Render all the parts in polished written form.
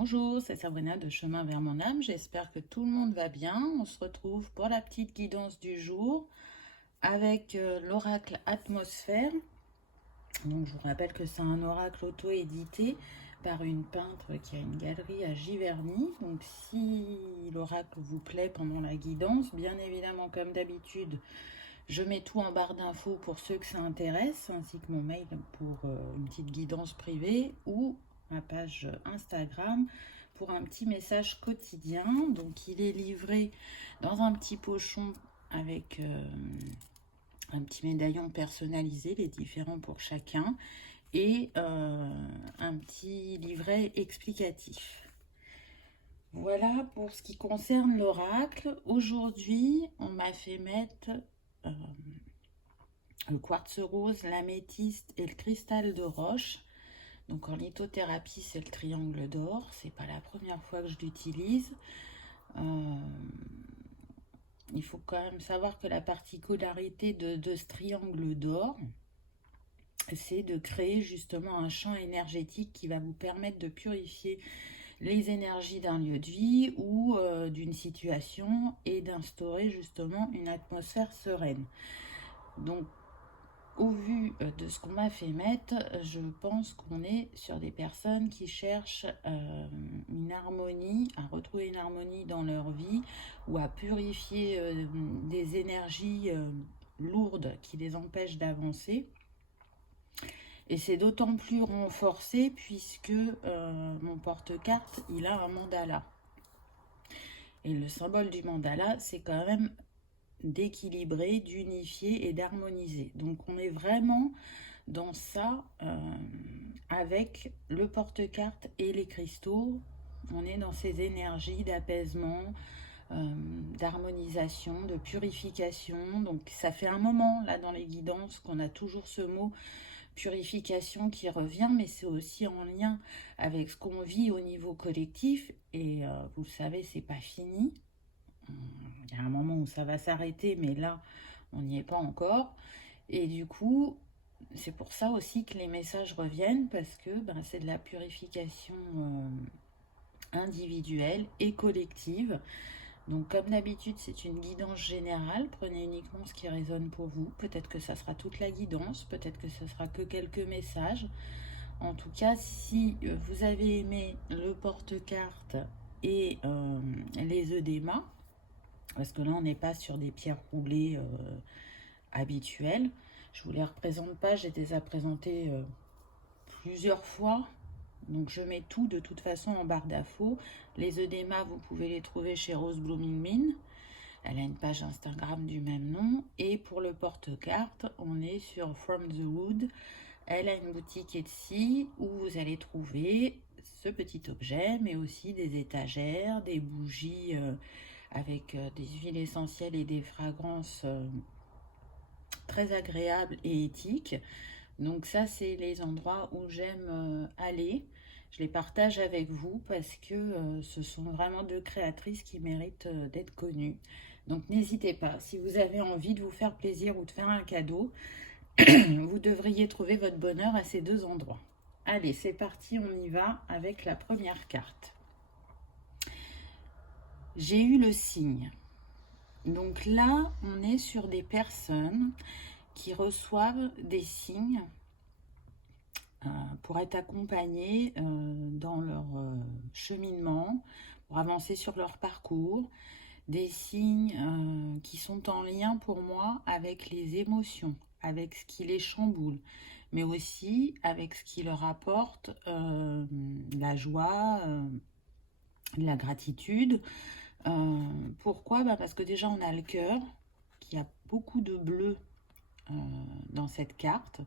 Bonjour, c'est Sabrina de Chemin vers mon âme. J'espère que tout le monde va bien. On se retrouve pour la petite guidance du jour avec l'oracle Atmosphère. Donc, je vous rappelle que c'est un oracle auto-édité par une peintre qui a une galerie à Giverny. Donc, si l'oracle vous plaît pendant la guidance, bien évidemment, comme d'habitude, je mets tout en barre d'infos pour ceux que ça intéresse, ainsi que mon mail pour une petite guidance privée ou ma page Instagram pour un petit message quotidien. Donc il est livré dans un petit pochon avec un petit médaillon personnalisé, les différents pour chacun, et un petit livret explicatif. Voilà pour ce qui concerne l'oracle. Aujourd'hui, on m'a fait mettre euh, le quartz rose, l'améthyste et le cristal de roche. Donc en lithothérapie, c'est le triangle d'or. C'est pas la première fois que je l'utilise. Euh, il faut quand même savoir que la particularité de ce triangle d'or, c'est de créer justement un champ énergétique qui va vous permettre de purifier les énergies d'un lieu de vie ou d'une situation et d'instaurer justement une atmosphère sereine. Donc au vu de ce qu'on m'a fait mettre, je pense qu'on est sur des personnes qui cherchent une harmonie, à retrouver une harmonie dans leur vie ou à purifier des énergies lourdes qui les empêchent d'avancer. Et c'est d'autant plus renforcé puisque mon porte-carte, il a un mandala. Et le symbole du mandala, c'est quand même d'équilibrer, d'unifier et d'harmoniser. Donc on est vraiment dans ça avec le porte-carte et les cristaux. On est dans ces énergies d'apaisement, d'harmonisation, de purification. Donc ça fait un moment là dans les guidances qu'on a toujours ce mot purification qui revient, mais c'est aussi en lien avec ce qu'on vit au niveau collectif. Et vous le savez, c'est pas fini. Il y a un moment où ça va s'arrêter, mais là, on n'y est pas encore. Et du coup, c'est pour ça aussi que les messages reviennent, parce que c'est de la purification individuelle et collective. Donc comme d'habitude, c'est une guidance générale. Prenez uniquement ce qui résonne pour vous. Peut-être que ça sera toute la guidance, peut-être que ce sera que quelques messages. En tout cas, si vous avez aimé le porte-carte et les œdémas, parce que là, on n'est pas sur des pierres roulées habituelles. Je ne vous les représente pas, j'ai déjà présenté plusieurs fois. Donc je mets tout de toute façon en barre d'infos. Les œdémas, vous pouvez les trouver chez Rose Blooming Min. Elle a une page Instagram du même nom. Et pour le porte-carte, on est sur From the Wood. Elle a une boutique Etsy où vous allez trouver ce petit objet, mais aussi des étagères, des bougies avec des huiles essentielles et des fragrances très agréables et éthiques. Donc ça, c'est les endroits où j'aime aller. Je les partage avec vous parce que ce sont vraiment deux créatrices qui méritent d'être connues. Donc n'hésitez pas, si vous avez envie de vous faire plaisir ou de faire un cadeau, vous devriez trouver votre bonheur à ces deux endroits. Allez, c'est parti, on y va avec la première carte. J'ai eu le signe. Donc là, on est sur des personnes qui reçoivent des signes pour être accompagnées dans leur cheminement, pour avancer sur leur parcours. Des signes qui sont en lien pour moi avec les émotions, avec ce qui les chamboule, mais aussi avec ce qui leur apporte la joie, la gratitude. Pourquoi? Parce que déjà on a le cœur, qui a beaucoup de bleu dans cette carte.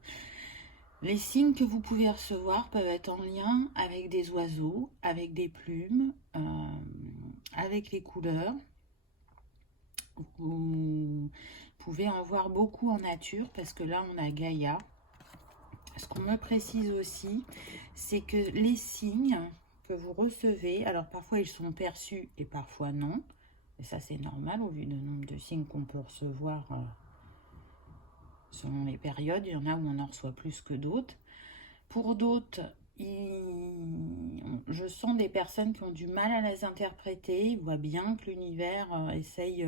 Les signes que vous pouvez recevoir peuvent être en lien avec des oiseaux, avec des plumes, avec les couleurs. Vous pouvez en voir beaucoup en nature parce que là on a Gaïa. Ce qu'on me précise aussi, c'est que les signes que vous recevez, alors parfois ils sont perçus et parfois non, et ça c'est normal au vu du nombre de signes qu'on peut recevoir selon les périodes. Il y en a où on en reçoit plus que d'autres. Pour d'autres, je sens des personnes qui ont du mal à les interpréter. Ils voient bien que l'univers essaye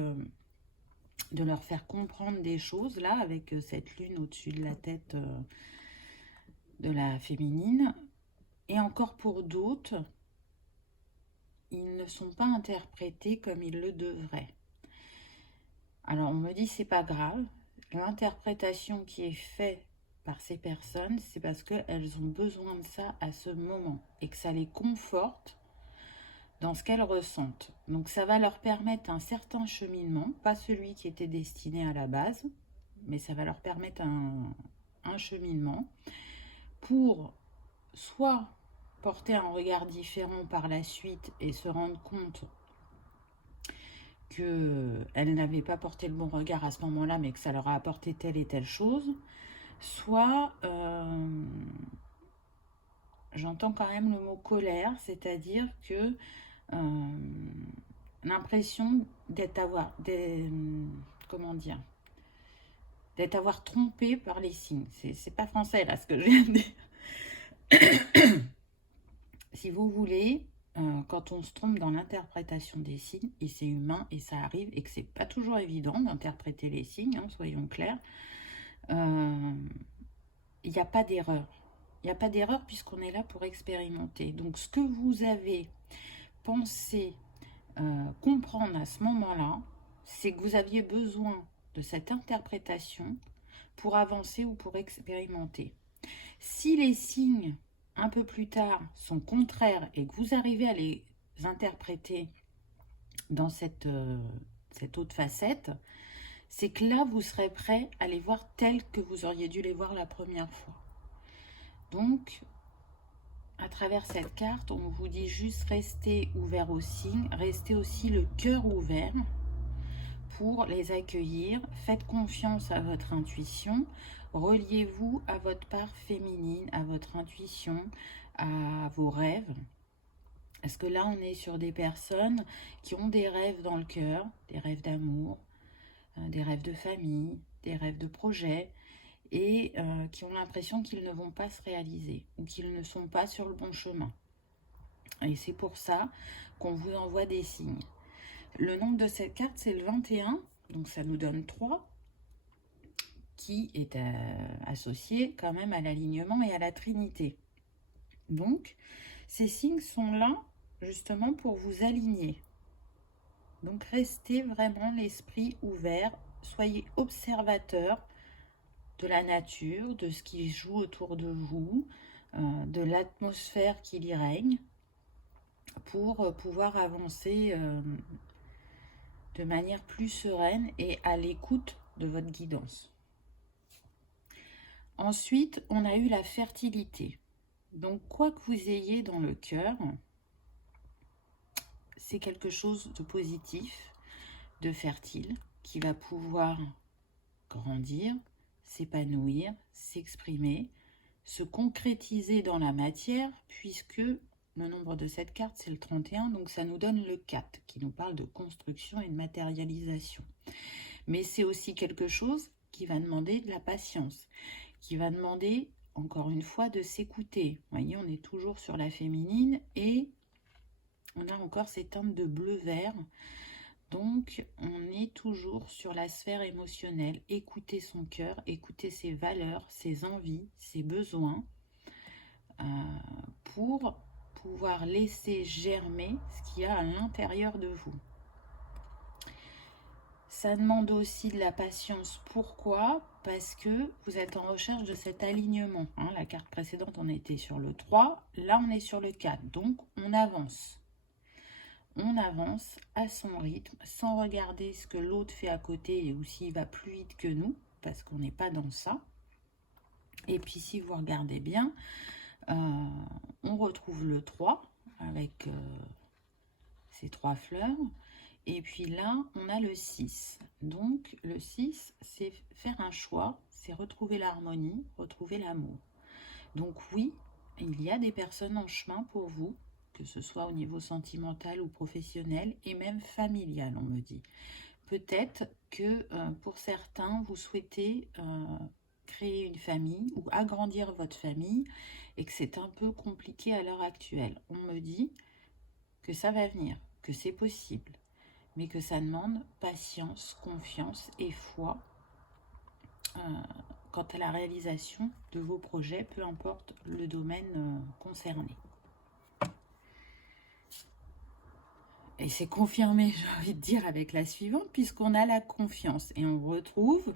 de leur faire comprendre des choses, là, avec cette lune au-dessus de la tête de la féminine. Et encore pour d'autres, ils ne sont pas interprétés comme ils le devraient. Alors on me dit c'est pas grave, l'interprétation qui est faite par ces personnes, c'est parce qu'elles ont besoin de ça à ce moment et que ça les conforte dans ce qu'elles ressentent. Donc ça va leur permettre un certain cheminement, pas celui qui était destiné à la base, mais ça va leur permettre un cheminement pour soit porter un regard différent par la suite et se rendre compte qu'elles n'avaient pas porté le bon regard à ce moment-là, mais que ça leur a apporté telle et telle chose, soit j'entends quand même le mot colère, c'est-à-dire que l'impression d'être trompé par les signes. C'est pas français là ce que je viens de dire. Si vous voulez, quand on se trompe dans l'interprétation des signes, et c'est humain et ça arrive, et que c'est pas toujours évident d'interpréter les signes, hein, soyons clairs, il n'y a pas d'erreur. Il n'y a pas d'erreur puisqu'on est là pour expérimenter. Donc ce que vous avez pensé comprendre à ce moment-là, c'est que vous aviez besoin de cette interprétation pour avancer ou pour expérimenter. Si les signes, un peu plus tard, sont contraires et que vous arrivez à les interpréter dans cette autre facette, c'est que là, vous serez prêt à les voir tels que vous auriez dû les voir la première fois. Donc, à travers cette carte, on vous dit juste restez ouvert aux signes, restez aussi le cœur ouvert pour les accueillir. Faites confiance à votre intuition, reliez-vous à votre part féminine, à votre intuition, à vos rêves. Parce que là, on est sur des personnes qui ont des rêves dans le cœur, des rêves d'amour, des rêves de famille, des rêves de projet, et qui ont l'impression qu'ils ne vont pas se réaliser ou qu'ils ne sont pas sur le bon chemin. Et c'est pour ça qu'on vous envoie des signes. Le nombre de cette carte, c'est le 21, donc ça nous donne 3, qui est associé quand même à l'alignement et à la Trinité. Donc, ces signes sont là justement pour vous aligner. Donc, restez vraiment l'esprit ouvert, soyez observateur de la nature, de ce qui joue autour de vous, de l'atmosphère qui y règne, pour pouvoir avancer de manière plus sereine et à l'écoute de votre guidance. Ensuite, on a eu la fertilité. Donc, quoi que vous ayez dans le cœur, c'est quelque chose de positif, de fertile, qui va pouvoir grandir, s'épanouir, s'exprimer, se concrétiser dans la matière, puisque le nombre de cette carte, c'est le 31, donc ça nous donne le 4, qui nous parle de construction et de matérialisation. Mais c'est aussi quelque chose qui va demander de la patience, qui va demander, encore une fois, de s'écouter. Vous voyez, on est toujours sur la féminine et on a encore ces teintes de bleu-vert. Donc, on est toujours sur la sphère émotionnelle. Écouter son cœur, écouter ses valeurs, ses envies, ses besoins, pour pouvoir laisser germer ce qu'il y a à l'intérieur de vous. Ça demande aussi de la patience. Pourquoi? Parce que vous êtes en recherche de cet alignement. Hein, la carte précédente, on était sur le 3. Là, on est sur le 4. Donc, on avance. On avance à son rythme, sans regarder ce que l'autre fait à côté ou s'il va plus vite que nous, parce qu'on n'est pas dans ça. Et puis, si vous regardez bien, on retrouve le 3 avec ces 3 fleurs. Et puis là, on a le 6. Donc, le 6, c'est faire un choix, c'est retrouver l'harmonie, retrouver l'amour. Donc oui, il y a des personnes en chemin pour vous, que ce soit au niveau sentimental ou professionnel, et même familial, on me dit. Peut-être que pour certains, vous souhaitez créer une famille ou agrandir votre famille et que c'est un peu compliqué à l'heure actuelle. On me dit que ça va venir, que c'est possible, mais que ça demande patience, confiance et foi quant à la réalisation de vos projets, peu importe le domaine concerné. Et c'est confirmé, j'ai envie de dire, avec la suivante, puisqu'on a la confiance. Et on retrouve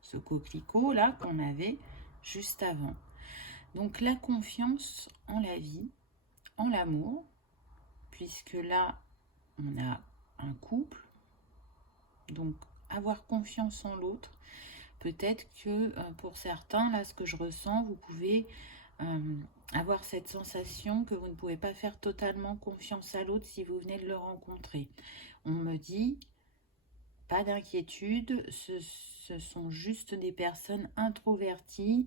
ce coquelicot là qu'on avait juste avant. Donc la confiance en la vie, en l'amour, puisque là on a un couple, donc avoir confiance en l'autre. Peut-être que pour certains, là ce que je ressens, vous pouvez avoir cette sensation que vous ne pouvez pas faire totalement confiance à l'autre si vous venez de le rencontrer. On me dit, pas d'inquiétude, ce sont juste des personnes introverties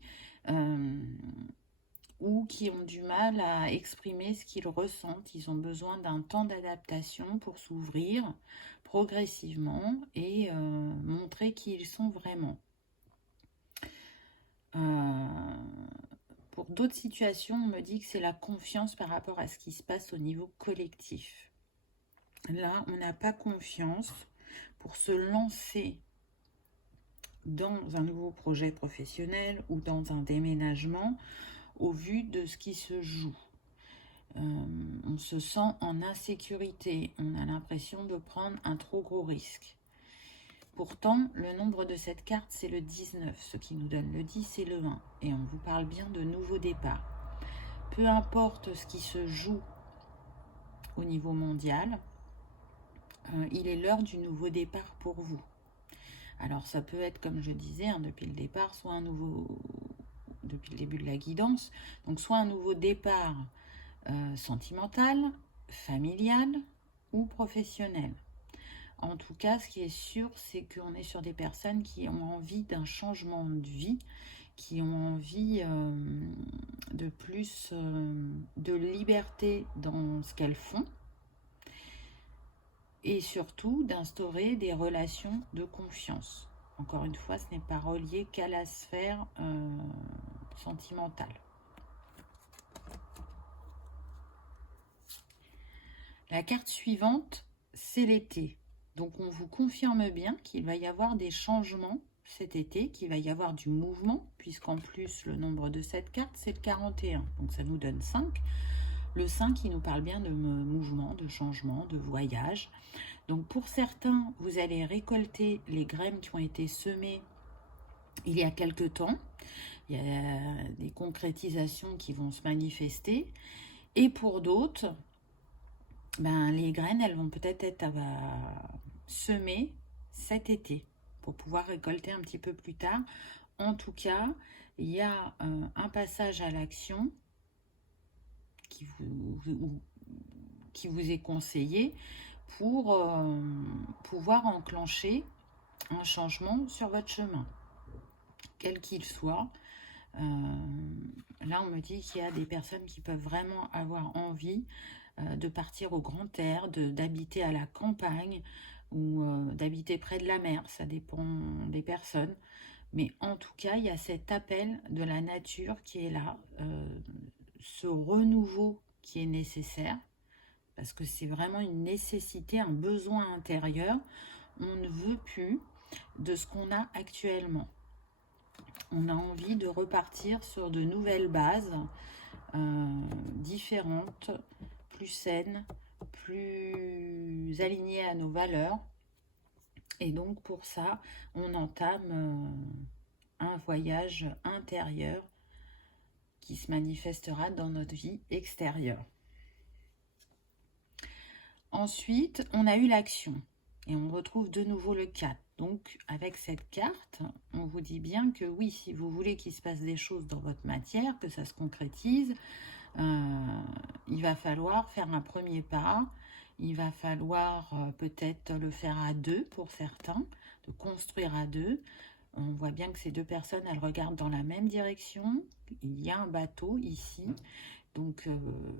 ou qui ont du mal à exprimer ce qu'ils ressentent. Ils ont besoin d'un temps d'adaptation pour s'ouvrir progressivement et montrer qui ils sont vraiment. Pour d'autres situations, on me dit que c'est la confiance par rapport à ce qui se passe au niveau collectif. Là, on n'a pas confiance pour se lancer dans un nouveau projet professionnel ou dans un déménagement au vu de ce qui se joue. On se sent en insécurité, on a l'impression de prendre un trop gros risque. Pourtant, le nombre de cette carte, c'est le 19. Ce qui nous donne le 10, c'est le 1. Et on vous parle bien de nouveau départ. Peu importe ce qui se joue au niveau mondial, il est l'heure du nouveau départ pour vous. Alors, ça peut être, comme je disais, depuis le départ, soit un nouveau... depuis le début de la guidance, donc soit un nouveau départ sentimental, familial ou professionnel. En tout cas, ce qui est sûr, c'est qu'on est sur des personnes qui ont envie d'un changement de vie, qui ont envie de plus de liberté dans ce qu'elles font, et surtout d'instaurer des relations de confiance. Encore une fois, ce n'est pas relié qu'à la sphère sentimentale. La carte suivante, c'est l'été. Donc on vous confirme bien qu'il va y avoir des changements cet été, qu'il va y avoir du mouvement, puisqu'en plus le nombre de cette carte, c'est le 41. Donc ça nous donne 5. Le 5, il nous parle bien de mouvement, de changement, de voyage. Donc pour certains, vous allez récolter les graines qui ont été semées il y a quelque temps. Il y a des concrétisations qui vont se manifester. Et pour d'autres, les graines, elles vont peut-être être semées cet été pour pouvoir récolter un petit peu plus tard. En tout cas, il y a un passage à l'action qui vous est conseillé pour pouvoir enclencher un changement sur votre chemin, quel qu'il soit. Là, on me dit qu'il y a des personnes qui peuvent vraiment avoir envie de partir au grand air, d'habiter à la campagne ou d'habiter près de la mer, ça dépend des personnes. Mais en tout cas, il y a cet appel de la nature qui est là, ce renouveau qui est nécessaire, parce que c'est vraiment une nécessité, un besoin intérieur. On ne veut plus de ce qu'on a actuellement. On a envie de repartir sur de nouvelles bases différentes, plus saines, plus alignées à nos valeurs. Et donc pour ça, on entame un voyage intérieur qui se manifestera dans notre vie extérieure. Ensuite, on a eu l'action et on retrouve de nouveau le 4. Donc, avec cette carte, on vous dit bien que oui, si vous voulez qu'il se passe des choses dans votre matière, que ça se concrétise, il va falloir faire un premier pas. Il va falloir peut-être le faire à deux pour certains, de construire à deux. On voit bien que ces deux personnes, elles regardent dans la même direction. Il y a un bateau ici. Donc,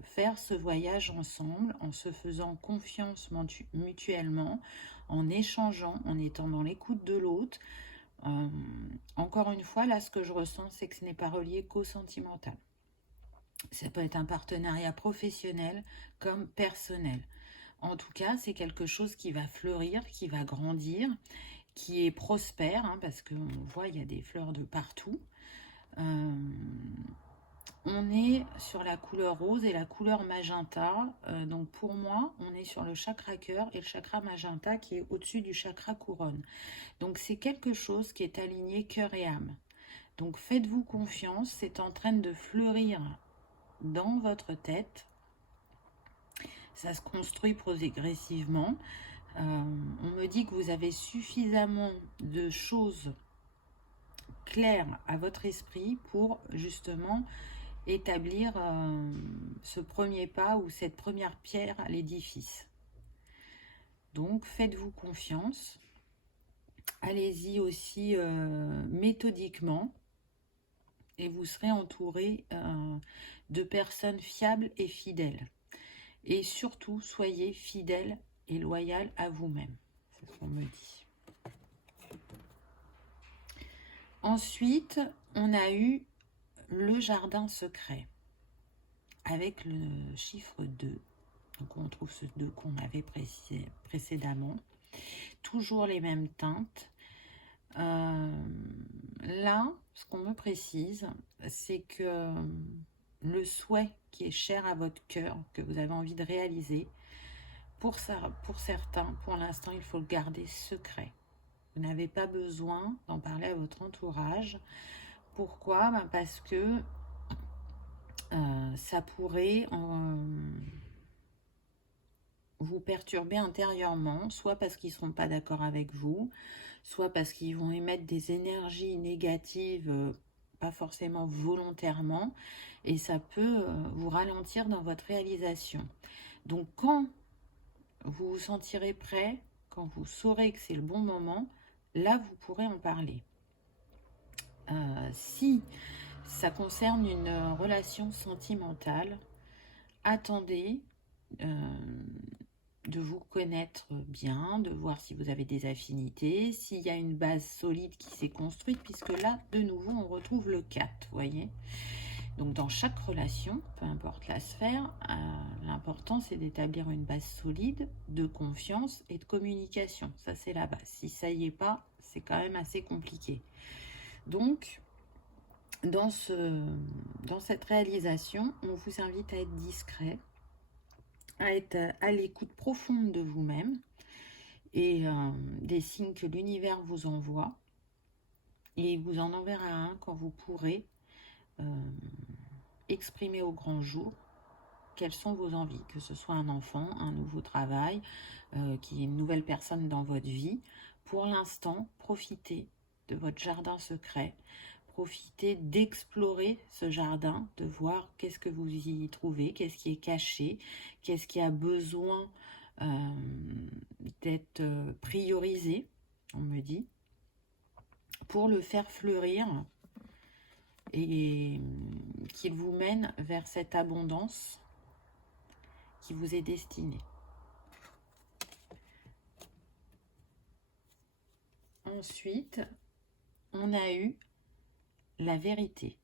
faire ce voyage ensemble, en se faisant confiance mutuellement, en échangeant, en étant dans l'écoute de l'autre, Encore une fois, là, ce que je ressens, c'est que ce n'est pas relié qu'au sentimental. Ça peut être un partenariat professionnel comme personnel. En tout cas, c'est quelque chose qui va fleurir, qui va grandir, qui est prospère, hein, parce qu'on voit, il y a des fleurs de partout. On est sur la couleur rose et la couleur magenta. Donc pour moi, on est sur le chakra cœur et le chakra magenta qui est au-dessus du chakra couronne. Donc c'est quelque chose qui est aligné cœur et âme. Donc faites-vous confiance, c'est en train de fleurir dans votre tête. Ça se construit progressivement. On me dit que vous avez suffisamment de choses claires à votre esprit pour justement établir ce premier pas ou cette première pierre à l'édifice. Donc faites-vous confiance. Allez-y aussi méthodiquement et vous serez entouré de personnes fiables et fidèles. Et surtout, soyez fidèle et loyal à vous-même. C'est ce qu'on me dit. Ensuite, on a eu le jardin secret avec le chiffre 2. Donc on trouve ce 2 qu'on avait précisé précédemment. Toujours les mêmes teintes. Là, ce qu'on me précise, c'est que le souhait qui est cher à votre cœur, que vous avez envie de réaliser, pour certains, pour l'instant, il faut le garder secret. Vous n'avez pas besoin d'en parler à votre entourage. Pourquoi? Parce que ça pourrait vous perturber intérieurement, soit parce qu'ils ne seront pas d'accord avec vous, soit parce qu'ils vont émettre des énergies négatives, pas forcément volontairement, et ça peut vous ralentir dans votre réalisation. Donc quand vous vous sentirez prêt, quand vous saurez que c'est le bon moment, là vous pourrez en parler. Si ça concerne une relation sentimentale, attendez de vous connaître bien, de voir si vous avez des affinités, s'il y a une base solide qui s'est construite, puisque là, de nouveau, on retrouve le 4, vous voyez. Donc, dans chaque relation, peu importe la sphère, l'important, c'est d'établir une base solide de confiance et de communication. Ça, c'est la base. Si ça y est pas, c'est quand même assez compliqué. Donc, dans cette réalisation, on vous invite à être discret, à être à l'écoute profonde de vous-même et des signes que l'univers vous envoie. Et il vous en enverra un quand vous pourrez exprimer au grand jour quelles sont vos envies, que ce soit un enfant, un nouveau travail, qu'il y ait une nouvelle personne dans votre vie. Pour l'instant, profitez de votre jardin secret. Profitez d'explorer ce jardin, de voir qu'est-ce que vous y trouvez, qu'est-ce qui est caché, qu'est-ce qui a besoin d'être priorisé, on me dit, pour le faire fleurir et qu'il vous mène vers cette abondance qui vous est destinée. Ensuite, on a eu la vérité.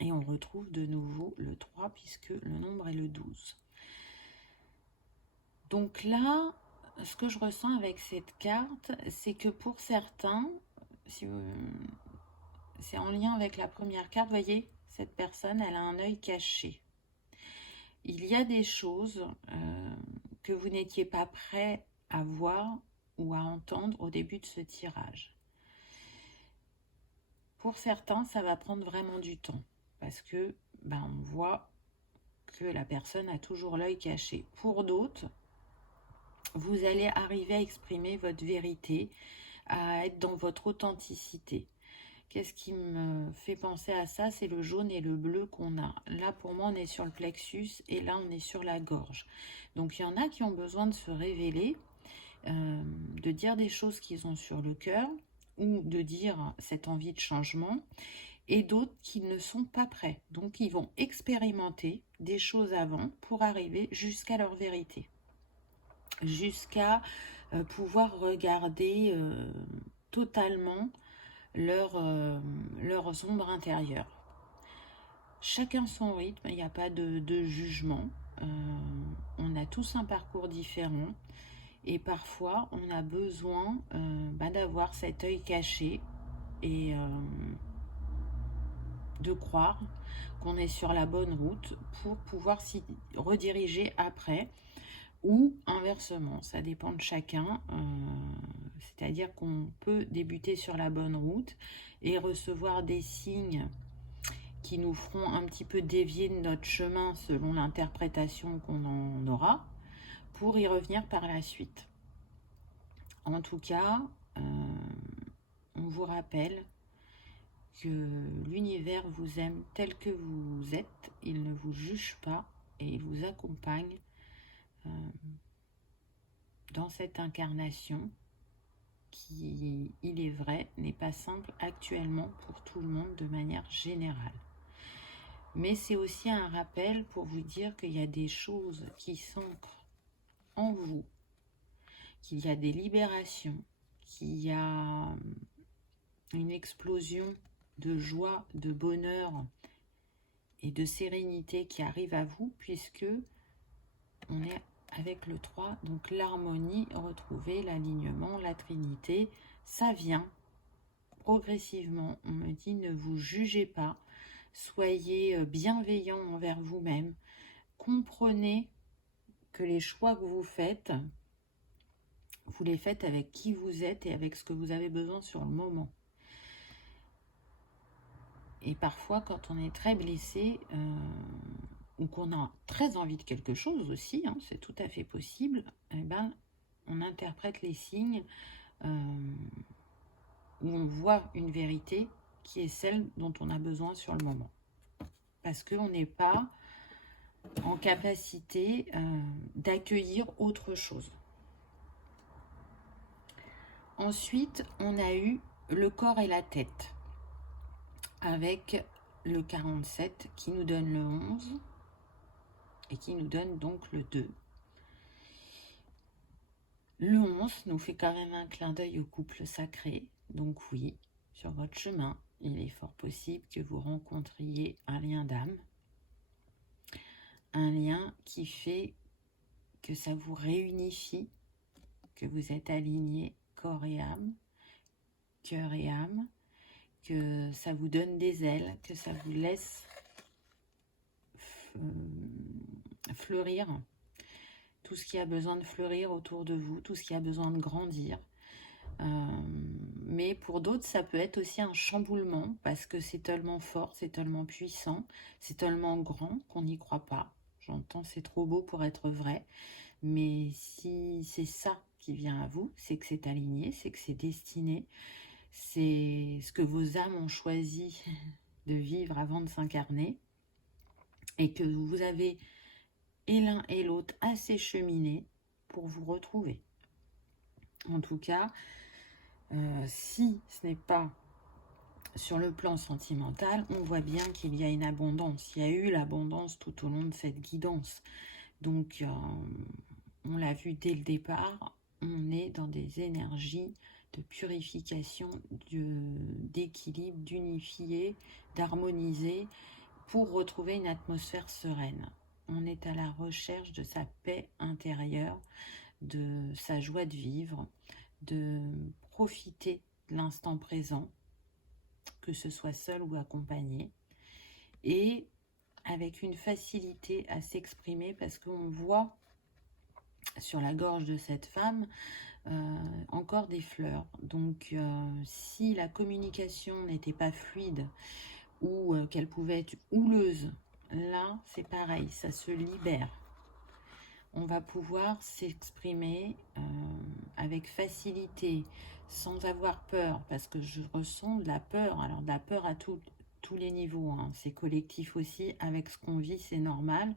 Et on retrouve de nouveau le 3 puisque le nombre est le 12. Donc là, ce que je ressens avec cette carte, c'est que pour certains, c'est en lien avec la première carte, vous voyez, cette personne, elle a un œil caché. Il y a des choses que vous n'étiez pas prêt à voir ou à entendre au début de ce tirage. Pour certains, ça va prendre vraiment du temps parce que on voit que la personne a toujours l'œil caché. Pour d'autres, vous allez arriver à exprimer votre vérité, à être dans votre authenticité. Qu'est-ce qui me fait penser à ça? C'est le jaune et le bleu qu'on a. Là, pour moi, on est sur le plexus et là, on est sur la gorge. Donc, il y en a qui ont besoin de se révéler, de dire des choses qu'ils ont sur le cœur ou de dire cette envie de changement, et d'autres qui ne sont pas prêts. Donc, ils vont expérimenter des choses avant pour arriver jusqu'à leur vérité, jusqu'à pouvoir regarder totalement leurs ombres intérieures. Chacun son rythme, il n'y a pas de jugement. On a tous un parcours différent et parfois on a besoin d'avoir cet œil caché et de croire qu'on est sur la bonne route pour pouvoir s'y rediriger après ou inversement, ça dépend de chacun, c'est-à-dire qu'on peut débuter sur la bonne route et recevoir des signes qui nous feront un petit peu dévier de notre chemin selon l'interprétation qu'on en aura, pour y revenir par la suite. En tout cas, on vous rappelle que l'univers vous aime tel que vous êtes, il ne vous juge pas et il vous accompagne dans cette incarnation qui, il est vrai, n'est pas simple actuellement pour tout le monde de manière générale. Mais c'est aussi un rappel pour vous dire qu'il y a des choses qui s'ancrent en vous, qu'il y a des libérations, qu'il y a une explosion de joie, de bonheur et de sérénité qui arrive à vous, puisque on est avec le 3, donc l'harmonie retrouvée, l'alignement, la trinité, ça vient progressivement. On me dit ne vous jugez pas, soyez bienveillant envers vous-même, comprenez que les choix que vous les faites avec qui vous êtes et avec ce que vous avez besoin sur le moment. Et parfois, quand on est très blessé, ou qu'on a très envie de quelque chose aussi, hein, c'est tout à fait possible, eh ben, on interprète les signes où on voit une vérité qui est celle dont on a besoin sur le moment. Parce qu'on n'est pas en capacité d'accueillir autre chose. Ensuite, on a eu le corps et la tête, avec le 47 qui nous donne le 11 et qui nous donne donc le 2. Le 11 nous fait quand même un clin d'œil au couple sacré. Donc oui, sur votre chemin, il est fort possible que vous rencontriez un lien d'âme. Un lien qui fait que ça vous réunifie, que vous êtes alignés corps et âme, cœur et âme, que ça vous donne des ailes, que ça vous laisse fleurir tout ce qui a besoin de fleurir autour de vous, tout ce qui a besoin de grandir. Mais pour d'autres, ça peut être aussi un chamboulement parce que c'est tellement fort, c'est tellement puissant, c'est tellement grand qu'on n'y croit pas. J'entends, c'est trop beau pour être vrai. Mais si c'est ça qui vient à vous, c'est que c'est aligné, c'est que c'est destiné, c'est ce que vos âmes ont choisi de vivre avant de s'incarner et que vous avez et l'un et l'autre assez cheminé pour vous retrouver. En tout cas, si ce n'est pas sur le plan sentimental, on voit bien qu'il y a une abondance. Il y a eu l'abondance tout au long de cette guidance. Donc, on l'a vu dès le départ, on est dans des énergies de purification, d'équilibre, d'unifier, d'harmoniser pour retrouver une atmosphère sereine. On est à la recherche de sa paix intérieure, de sa joie de vivre, de profiter de l'instant présent, que ce soit seul ou accompagné, et avec une facilité à s'exprimer parce qu'on voit sur la gorge de cette femme encore des fleurs. Donc si la communication n'était pas fluide ou qu'elle pouvait être houleuse, là c'est pareil, ça se libère. On va pouvoir s'exprimer avec facilité, sans avoir peur, parce que je ressens de la peur, alors de la peur à tous les niveaux, hein. C'est collectif aussi, avec ce qu'on vit, c'est normal.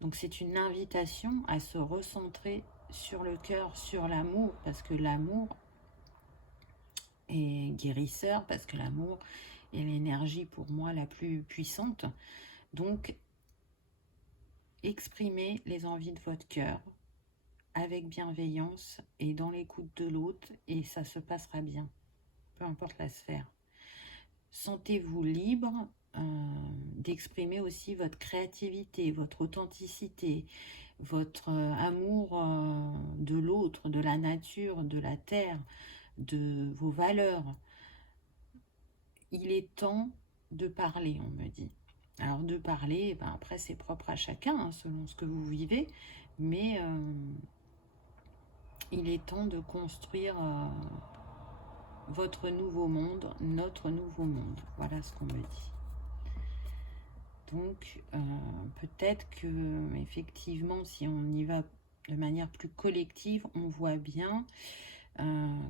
Donc c'est une invitation à se recentrer sur le cœur, sur l'amour, parce que l'amour est guérisseur, parce que l'amour est l'énergie pour moi la plus puissante. Donc exprimez les envies de votre cœur avec bienveillance et dans l'écoute de l'autre, et ça se passera bien. peu importe la sphère. Sentez-vous libre d'exprimer aussi votre créativité, votre authenticité, votre amour de l'autre, de la nature, de la terre, de vos valeurs. Il est temps de parler, on me dit. Alors de parler, ben après c'est propre à chacun, hein, selon ce que vous vivez, mais il est temps de construire votre nouveau monde, notre nouveau monde. Voilà ce qu'on me dit. Donc peut-être que effectivement, si on y va de manière plus collective, on voit bien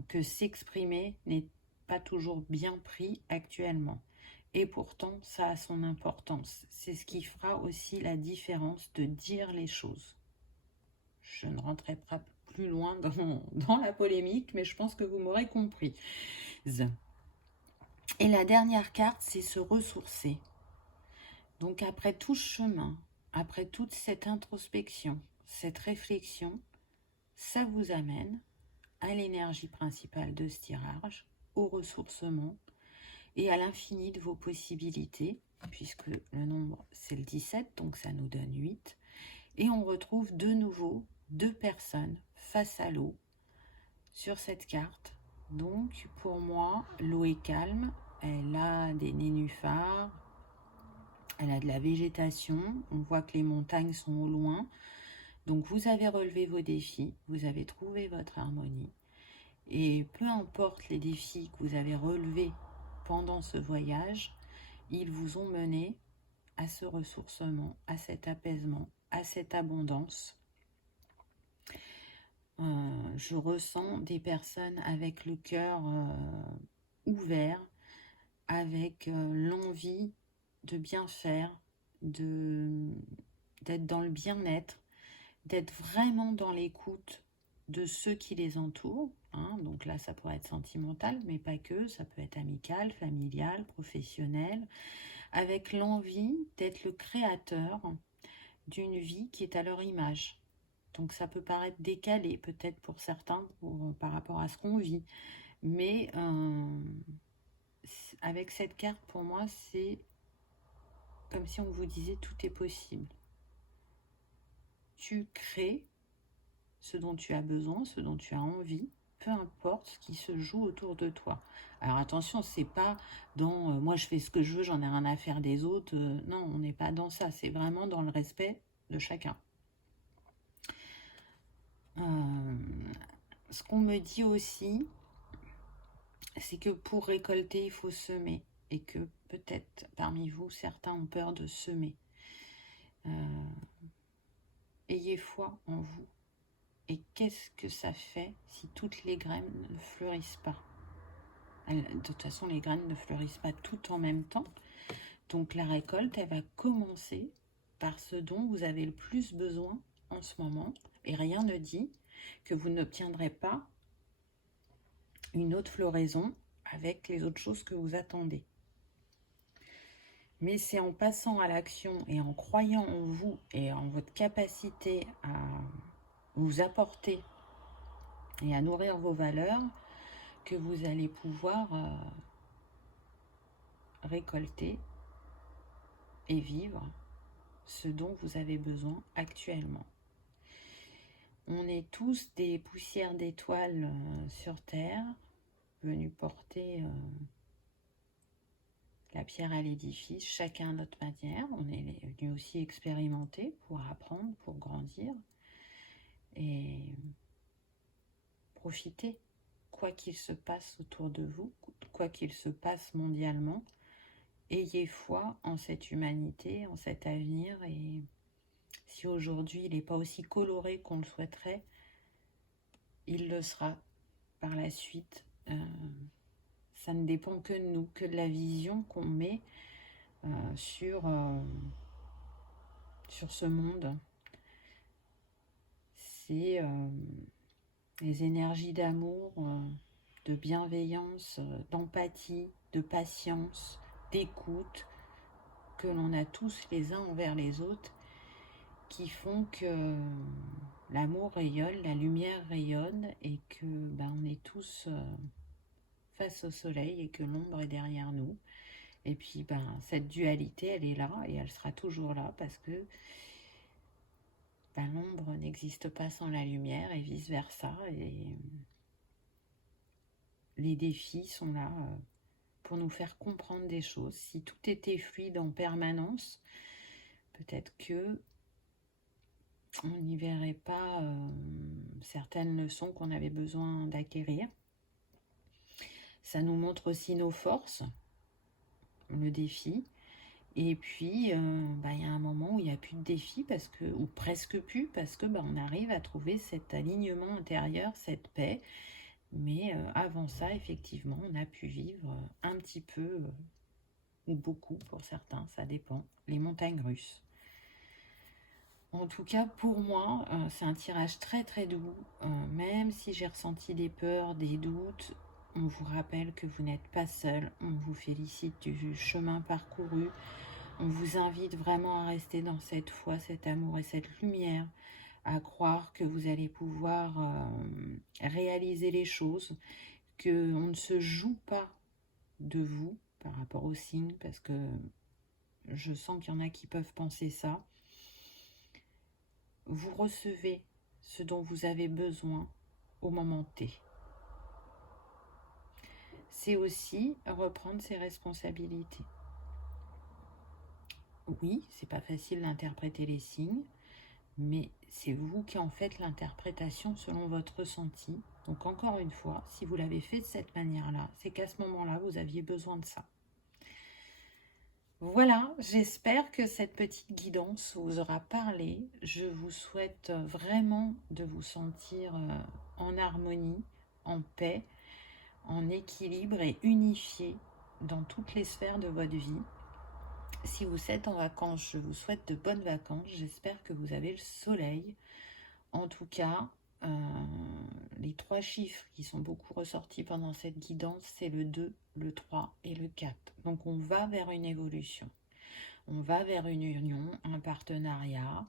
que s'exprimer n'est pas toujours bien pris actuellement. Et pourtant, ça a son importance. C'est ce qui fera aussi la différence de dire les choses. Je ne rentrerai pas plus loin dans la polémique, mais je pense que vous m'aurez compris. Et la dernière carte, c'est se ressourcer. Donc après tout ce chemin, après toute cette introspection, cette réflexion, ça vous amène à l'énergie principale de ce tirage, au ressourcement et à l'infini de vos possibilités, puisque le nombre c'est le 17, donc ça nous donne 8. Et on retrouve de nouveau 2 personnes face à l'eau sur cette carte. Donc pour moi, l'eau est calme, elle a des nénuphars, elle a de la végétation, on voit que les montagnes sont au loin. Donc vous avez relevé vos défis, vous avez trouvé votre harmonie. Et peu importe les défis que vous avez relevés pendant ce voyage, ils vous ont mené à ce ressourcement, à cet apaisement, à cette abondance. Je ressens des personnes avec le cœur ouvert, avec l'envie de bien faire, d'être dans le bien-être, d'être vraiment dans l'écoute de ceux qui les entourent. Hein. Donc là, ça pourrait être sentimental, mais pas que. Ça peut être amical, familial, professionnel, avec l'envie d'être le créateur d'une vie qui est à leur image. Donc ça peut paraître décalé, peut-être pour certains, par rapport à ce qu'on vit. Mais avec cette carte, pour moi, c'est comme si on vous disait tout est possible. Tu crées ce dont tu as besoin, ce dont tu as envie, peu importe ce qui se joue autour de toi. Alors attention, c'est pas dans moi je fais ce que je veux, j'en ai rien à faire des autres. Non, on n'est pas dans ça. C'est vraiment dans le respect de chacun. Ce qu'on me dit aussi, c'est que pour récolter, il faut semer. Et que peut-être parmi vous, certains ont peur de semer. Ayez foi en vous. Et qu'est-ce que ça fait si toutes les graines ne fleurissent pas? De toute façon, les graines ne fleurissent pas toutes en même temps. Donc la récolte, elle va commencer par ce dont vous avez le plus besoin en ce moment. Et rien ne dit que vous n'obtiendrez pas une autre floraison avec les autres choses que vous attendez. Mais c'est en passant à l'action et en croyant en vous et en votre capacité à vous apporter et à nourrir vos valeurs que vous allez pouvoir récolter et vivre ce dont vous avez besoin actuellement. On est tous des poussières d'étoiles sur Terre, venus porter la pierre à l'édifice, chacun à notre manière. On est venus aussi expérimenter pour apprendre, pour grandir et profiter. Quoi qu'il se passe autour de vous, quoi qu'il se passe mondialement, ayez foi en cette humanité, en cet avenir. Et si aujourd'hui il n'est pas aussi coloré qu'on le souhaiterait, il le sera par la suite. Ça ne dépend que de nous, que de la vision qu'on met sur ce monde. C'est les énergies d'amour, de bienveillance, d'empathie, de patience, d'écoute que l'on a tous les uns envers les autres qui font que l'amour rayonne, la lumière rayonne et que on est tous face au soleil et que l'ombre est derrière nous. Et puis, ben, cette dualité, elle est là et elle sera toujours là parce que ben, l'ombre n'existe pas sans la lumière et vice-versa. Et les défis sont là pour nous faire comprendre des choses. Si tout était fluide en permanence, peut-être que on n'y verrait pas certaines leçons qu'on avait besoin d'acquérir. Ça nous montre aussi nos forces, le défi. Et puis, y a un moment où il n'y a plus de défi, ou presque plus, parce que on arrive à trouver cet alignement intérieur, cette paix. Mais avant ça, effectivement, on a pu vivre un petit peu, ou beaucoup pour certains, ça dépend, les montagnes russes. En tout cas, pour moi, c'est un tirage très très doux. Même si j'ai ressenti des peurs, des doutes, on vous rappelle que vous n'êtes pas seul. On vous félicite du chemin parcouru. On vous invite vraiment à rester dans cette foi, cet amour et cette lumière, à croire que vous allez pouvoir réaliser les choses, qu'on ne se joue pas de vous par rapport aux signes, parce que je sens qu'il y en a qui peuvent penser ça. Vous recevez ce dont vous avez besoin au moment T. C'est aussi reprendre ses responsabilités. Oui, c'est pas facile d'interpréter les signes, mais c'est vous qui en faites l'interprétation selon votre ressenti. Donc encore une fois, si vous l'avez fait de cette manière-là, c'est qu'à ce moment-là, vous aviez besoin de ça. Voilà, j'espère que cette petite guidance vous aura parlé. Je vous souhaite vraiment de vous sentir en harmonie, en paix, en équilibre et unifié dans toutes les sphères de votre vie. Si vous êtes en vacances, je vous souhaite de bonnes vacances. J'espère que vous avez le soleil. En tout cas, les 3 chiffres qui sont beaucoup ressortis pendant cette guidance, c'est le 2, le 3 et le 4. Donc on va vers une évolution. On va vers une union, un partenariat,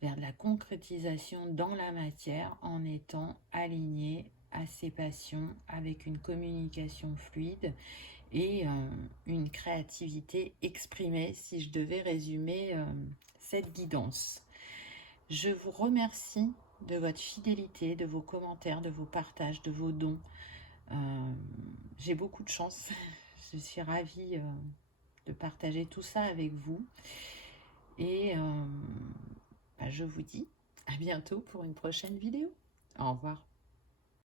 vers de la concrétisation dans la matière en étant aligné à ses passions, avec une communication fluide et une créativité exprimée, si je devais résumer cette guidance. Je vous remercie de votre fidélité, de vos commentaires, de vos partages, de vos dons. J'ai beaucoup de chance. Je suis ravie de partager tout ça avec vous. Et je vous dis à bientôt pour une prochaine vidéo. Au revoir.